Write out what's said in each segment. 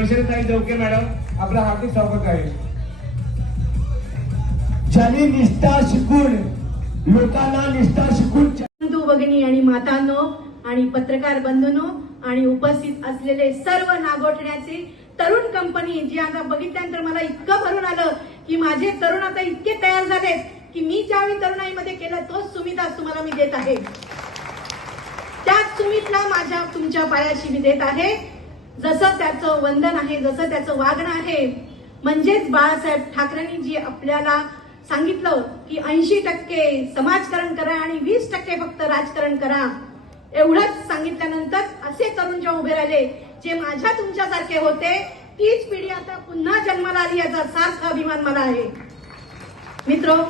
दशरथताई जवके madam आपलं हार्दिक स्वागत आहे. ज्यांनी निष्ठा शिकून लोकांना निष्ठा शिकून बंधू भगिनी आणि मातांनो आणि पत्रकार बंधूंनो आणि उपस्थित असलेले सर्व नागोठण्याचे तरुण कंपनी जी आता बघितल्यानंतर मला इतकं भरून आलं की माझे तरुण आता इतके तयार झालेत की मी ज्यावेळी तरुणाईमध्ये केलं तोच सुमित तुम्हाला मी देत आहे. त्याच सुमितला माझ्या तुमच्या पायाशी मी देत आहे. जसं त्याचं वंदन आहे जसं त्याचं वागणं आहे म्हणजेच बाळासाहेब ठाकरेंनी जी आपल्याला सांगितलं की ऐंशी टक्के समाजकारण करा आणि वीस टक्के फक्त राजकारण करा एवढंच सांगितल्यानंतर असे तरुण जे उभे राहिले जे माझ्या तुमच्यासारखे होते तीच पिढी आता पुन्हा जन्माला आली याचा सार्थ अभिमान मला आहे. मित्र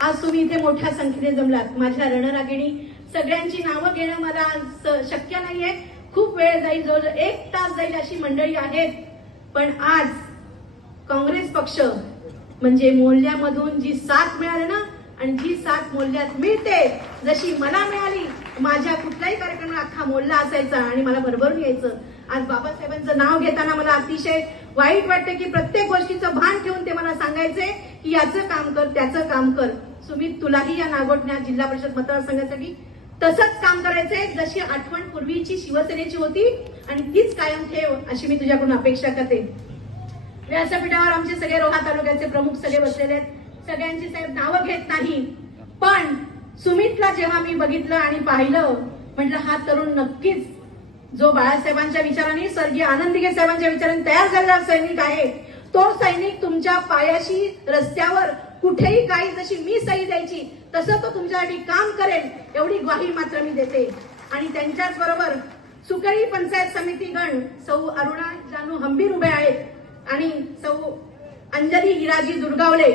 आज तुम्ही इथे मोठ्या संख्येने जमलात. माझ्या रणरागिणी सगळ्यांची नावं घेणं मला स- शक्य नाहीये. खूप वेळ जाईल जवळजवळ एक तास जाईल अशी मंडळी आहेत. पण आज काँग्रेस पक्ष म्हणजे मोल्ल्यामधून जी साथ मिळाली ना आणि जी साथ मोल्ल्यात मिळते जशी मला मिळाली माझ्या कुठल्याही कार्यक्रमात अख्खा मोल्ला असायचा आणि मला भरभरून यायचं. आज बाबासाहेबांचं नाव घेताना मला अतिशय वाईट वाटते की प्रत्येक गोष्टीचं भान ठेवून ते मला सांगायचे की याचं काम कर त्याचं काम कर. सुमित तुलाही या नागोठण्या जिल्हा परिषद मतदारसंघासाठी तसंच काम करायचंय. जशी आठवण पूर्वीची शिवसेनेची होती आणि तीच कायम ठेव अशी मी तुझ्याकडून अपेक्षा करते. व्यासपीठावर आमचे सगळे रोहा तालुक्याचे प्रमुख सगळे बसलेले आहेत. सगळ्यांची साहेब नावं घेत नाही. पण सुमितला जेव्हा मी बघितलं आणि पाहिलं म्हटलं हा तरुण नक्कीच जो बाळासाहेबांच्या विचाराने स्वर्गीय आनंदिगे साहेबांच्या विचाराने तयार झालेला सैनिक आहे. तो सैनिक तुमच्या पायाशी रस्त्यावर कुठेही काही जशी मी सही द्यायची तसं तो तुमच्यासाठी काम करेल एवढी ग्वाही मात्र मी देते. आणि त्यांच्याच बरोबर सुकळी पंचायत समिती गण सौ अरुणा जानू हंबीर उभे आहेत आणि सौ अंजली हिराजी दुर्गावले.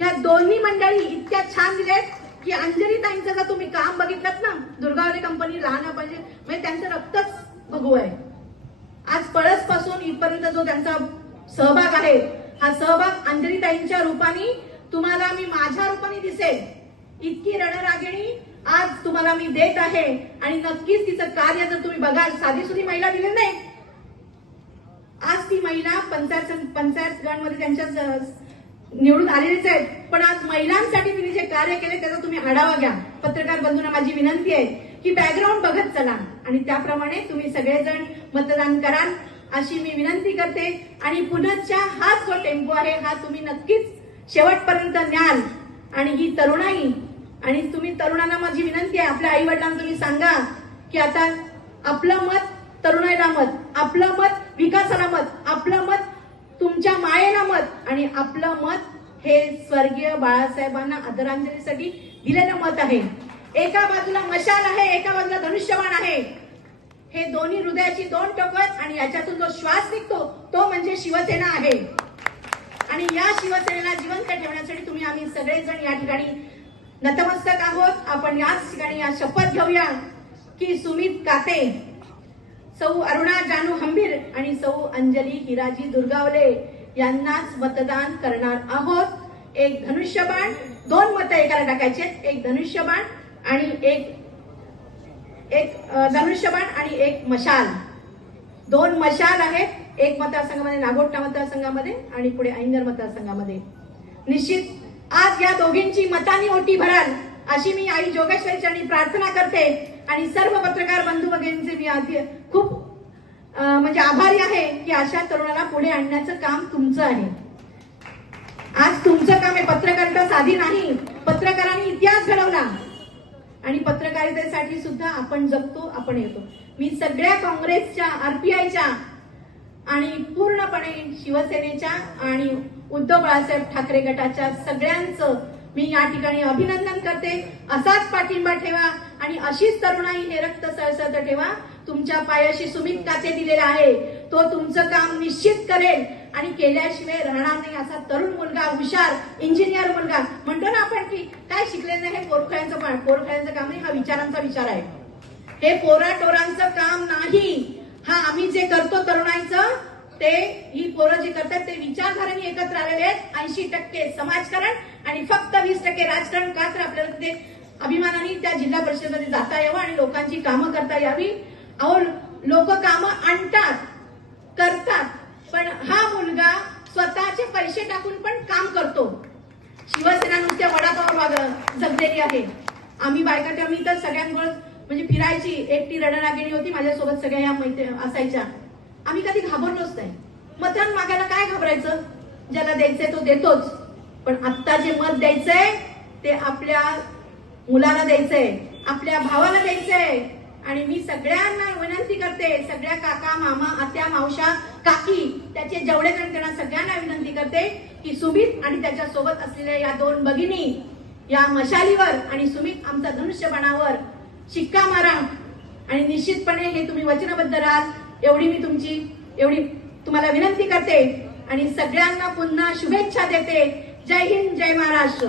या दोन्ही मंडळी इतक्या छान दिलेत की अंजली ताईंचं जर तुम्ही काम बघितलं ना दुर्गावले कंपनी लहान पाहिजे म्हणजे त्यांचं रक्तच भगू आहे. आज पळसपासून इथपर्यंत जो त्यांचा सहभाग आहे हा सहभाग अंजलीताईंच्या रूपाने तुम्हाला मी माझ्या रूपाने दिसेल. इतकी रणरागिणी आज तुम्हाला मी देत आहे. आणि नक्कीच तिचं कार्य जर तुम्ही बघाल साधी सुधी महिला दिली नाही. आज ती महिला पंचायत पंचायत गणमध्ये त्यांच्या निवडून आलेलीच आहेत. पण आज महिलांसाठी तिने जे कार्य केले त्याचा तुम्ही आढावा घ्या. पत्रकार बंधूंना माझी विनंती आहे की बॅकग्राऊंड बघत चला. आणि त्याप्रमाणे तुम्ही सगळेजण मतदान कराल अशी मी विनंती करते. आणि पुनच्या हाच जो टेम्पो आहे हा तुम्ही नक्कीच शेवटपर्यंत न्याल. आणि ही तरुणाई आणि तुम्ही तरुणांना माझी विनंती आहे आपल्या आई वडिलांना तुम्ही सांगा की आता आपलं मत तरुणाईला मत आपलं मत विकासाला मत आपलं मत तुमच्या मायेला मत आणि आपलं मत हे स्वर्गीय बाळासाहेबांना आदरांजलीसाठी दिलेलं मत आहे. एका बाजूला मशाल आहे एका बाजूला धनुष्यबाण आहे. हे दोन्ही हृदयाची दोन टोकत आणि याच्यातून जो श्वास निघतो तो म्हणजे शिवसेना आहे. आणि या शिवसेनेला जिवंत ठेवण्यासाठी तुम्ही आम्ही सगळेजण या ठिकाणी नतमस्तक आहोत. आपण याच ठिकाणी या शपथ घेऊया की सुमित काते सौ अरुणा जानू हंबीर आणि सौ अंजली हिराजी दुर्गावले यांनाच मतदान करणार आहोत. एक धनुष्यबाण दोन मतं एकाला टाकायचे एक धनुष्यबाण आणि एक एक धनुष्यबाण आणि एक मशाल. दोन मशाल आहेत. एक मतदारसंघामध्ये नागोठा मतदारसंघामध्ये आणि पुढे ऐंगर मतदारसंघामध्ये. निश्चित आज या दोघींची मतानी ओटी भराल अशी मी आई जोगेश्वरी प्रार्थना करते. आणि सर्व पत्रकार बंधू भगिनींचे मी आधी खूप म्हणजे आभारी आहे की अशा तरुणाला पुढे आणण्याचं काम तुमचं आहे. आज तुमचं काम आहे पत्रकारिता साधी नाही पत्रकारांनी इतिहास घडवला. आणि पत्रकारितेसाठी सुद्धा आपण जगतो आपण येतो. मी सगळ्या काँग्रेसच्या आरपीआयच्या आणि पूर्णपणे शिवसेनेच्या आणि उद्धव बाळासाहेब ठाकरे गटाच्या सगळ्यांचं मी या ठिकाणी अभिनंदन करते. असाच पाठिंबा ठेवा आणि अशीच तरुणाई हे रक्त सळसळत ठेवा. तुमच्या पायाशी सुमित काते दिलेला आहे. तो तुमचं काम निश्चित करेल. आणि केल्याशिवाय राहणार नाही असा तरुण मुलगा हुशार इंजिनियर मुलगा. म्हणतो ना आपण की काय शिकलेलं नाही हे पोरखळ्यांचं पोरखळ्यांचं काम नाही हा विचारांचा विचार आहे. हे पोराटोरांचं काम नाही. हा आम्ही जे करतो तर ते ही पोरं जी करतात ते विचारधारेने एकत्र आलेले आहेत. ऐंशी टक्के समाजकारण आणि फक्त वीस टक्के राजकारण. का तर आपल्याला ते अभिमानाने त्या जिल्हा परिषदेमध्ये जाता यावं आणि लोकांची कामं करता यावी. अहो लोक कामं आणतात करतात पण हा मुलगा स्वतःचे पैसे टाकून पण काम करतो. शिवसेना नुसत्या वडापाव जगलेली आहे. आम्ही बायका त्या मी तर सगळ्यांवर म्हणजे फिरायची एकटी रडनागिणी होती माझ्यासोबत सगळ्या या मैत्री असायच्या. आम्ही कधी घाबरलोच नाही. मतदान मागायला काय घाबरायचं? ज्याला द्यायचंय तो देतोच. पण आत्ता जे मत द्यायचंय ते आपल्या मुलाला द्यायचंय आपल्या भावाला द्यायचंय. आणि मी सगळ्यांना विनंती करते सगळ्या काका मामा आत्या मावशा काकी त्याचे जेवढे जण त्यांना सगळ्यांना विनंती करते की सुमित आणि त्याच्या सोबत असलेल्या या दोन भगिनी या मशालीवर आणि सुमित आमचा धनुष्यबाणावर शिक्का मारा. आणि निश्चितपणे हे तुम्ही वचनबद्ध राहाल. एवढी मी तुमची एवढी तुम्हाला विनंती करते आणि सगळ्यांना पुन्हा शुभेच्छा देते. जय हिंद जय महाराष्ट्र.